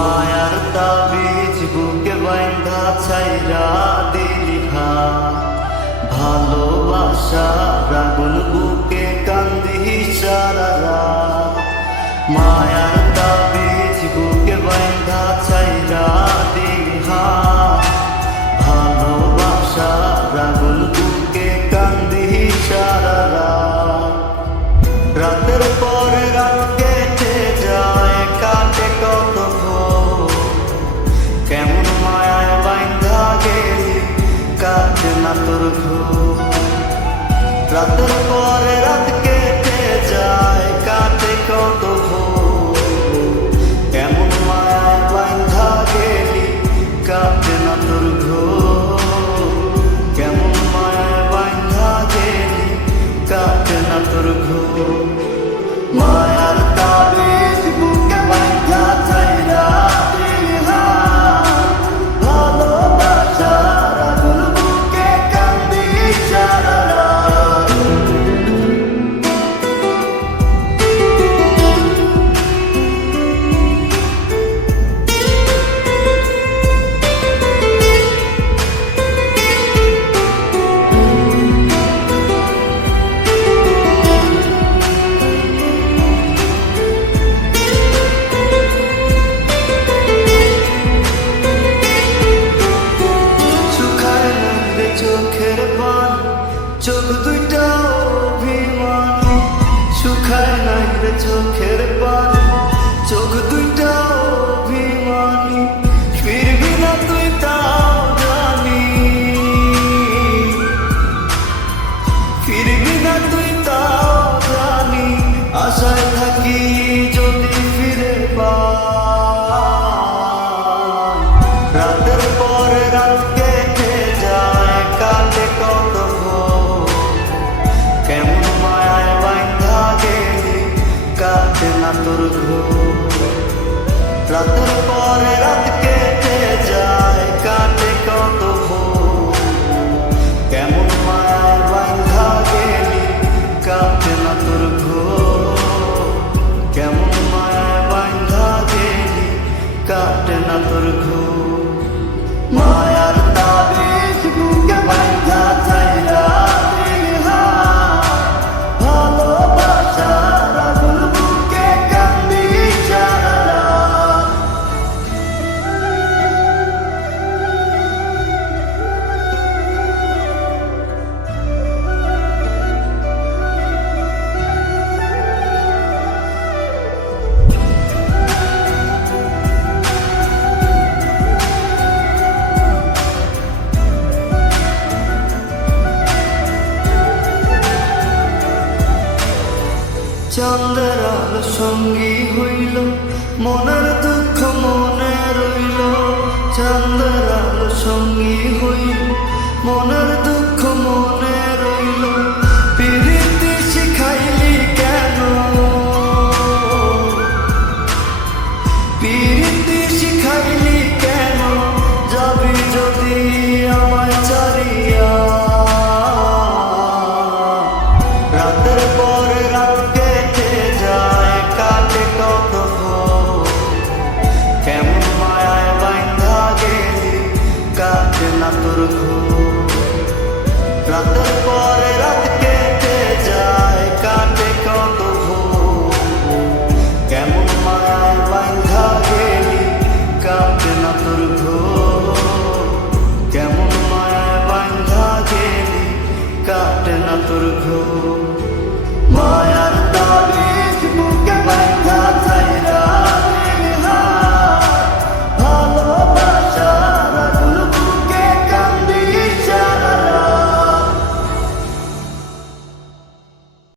মায়ার তাবিজ বুকে বাইন্ধা ছাইরা দিলি ভালোবাসা রাগুন বুকে কান্দি সারা মায়ার তাবিজ বুকে বাইন্ধা ছাইরা দিলি ভালোবাসা রাগুন বুকে কান্দি সারা রাতের পর পর রাত কেটে যায় কাটে কত কেমন মায়া বান্ধা গেলি কাটে took care রাতের পরে রাতকে চন্দ্রাল সঙ্গী হইল মনের দুঃখ চাতুর্ঘ